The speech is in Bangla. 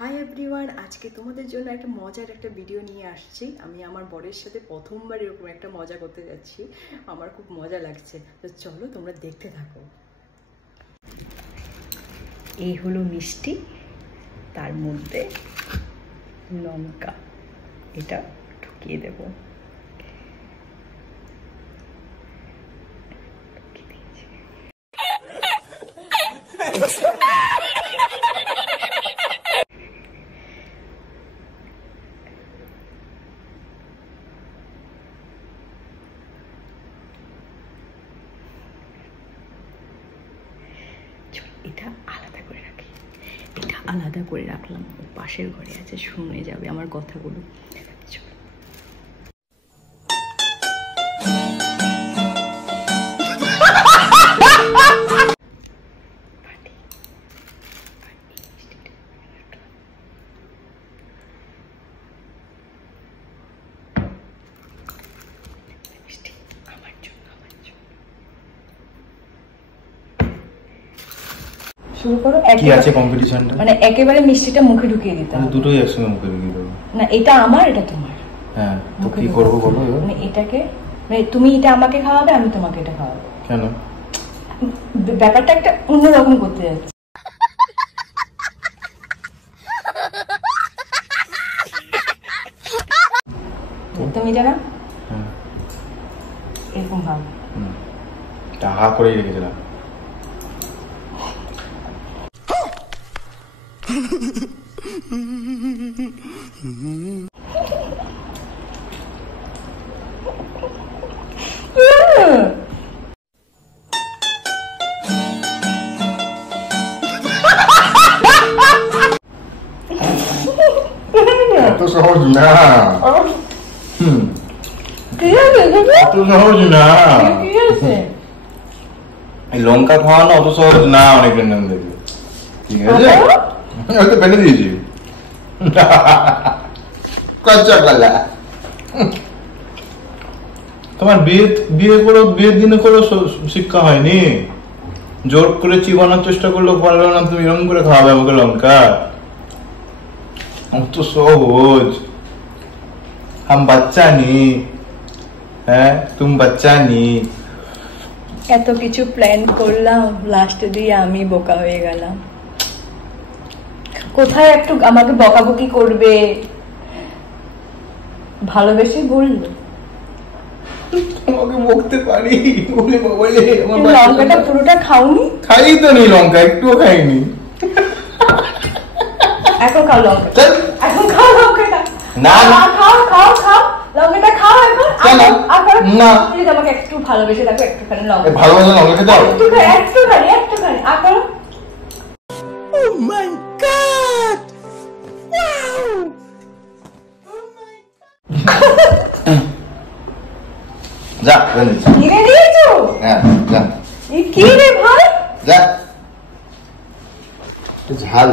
হাই এভরিওয়ান, আজকে তোমাদের জন্য একটা মজার একটা ভিডিও নিয়ে আসছি। আমি আমার বরের সাথে প্রথমবার এরকম একটা মজা করতে যাচ্ছি। আমার খুব মজা লাগছে, তো চলো তোমরা দেখতে থাকো। এই হলো মিষ্টি, তার মধ্যে লঙ্কা, এটা ঢুকিয়ে দেব। এটা আলাদা করে রাখি, এটা আলাদা করে রাখলাম, পাশের ঘরে আছে, শুনে যাবে আমার কথাগুলো। শুরু করো। কি আছে কম্পিটিশনটা? মানে একেবারে মিষ্টিটা মুখে ঢুকিয়ে দিতে হবে। দুটোই একসঙ্গে মুখে ঢুকিয়ে দেবো? না, এটা আমার, এটা তোমার। হ্যাঁ, তো কি করব বলো? মানে এটাকে, মানে তুমি এটা আমাকে খাওয়াবে, আমি তোমাকে এটা খাওয়াবো। কেন? ব্যাপারটা একটা অন্যরকম করতে যাচ্ছে। তুমি জানা এরকম ভাব টাহা করে রেখেছিলাম। এত সহজ না, এত সহজ না। লঙ্কা খাওয়ানো অত সহজ না অনেকের নাম দেখে। ঠিক আছে, হয়তো ফেলে দিয়েছি। কাঁচা কলা। তোমার বিয়ে করো, বিয়ের দিনে করো, শিক্ষা হয়নি? জোর করে চিবানোর চেষ্টা করলেও পারলো না, তুমি এরকম করে খাওয়াবে আমাকে লঙ্কা? অত সহজ। হাম বাচ্চা নি, হ্যাঁ তুম বাচ্চা নি। এত কিছু প্ল্যান করলাম, লাস্টে দিয়ে আমি বোকা হয়ে গেলাম। কোথায় একটু আমাকে বকাবকি করবে, ভালোবেসে বললো। তোমাকে বকতে পারি বলে বলে লঙ্কাটা পুরোটা খাওনি? খাই তো নি লঙ্কা, একটুও খাইনি। এখন খাও লঙ্কা, এখন খাও লঙ্কাটা। না না, খাও খাও খাও লঙ্কাটা খাও এখন। না, তুমি যদি আমাকে একটু ভালোবেসে থাকো, একটুখানি লঙ্কা, ভালোবাসা লঙ্কা খেতে হবে, একটুখানি একটুখানি করো। Oh my God! Wow! যা কিনে দিয়েছো? হ্যাঁ যা। কি রে ভাই? যা, ঝাল।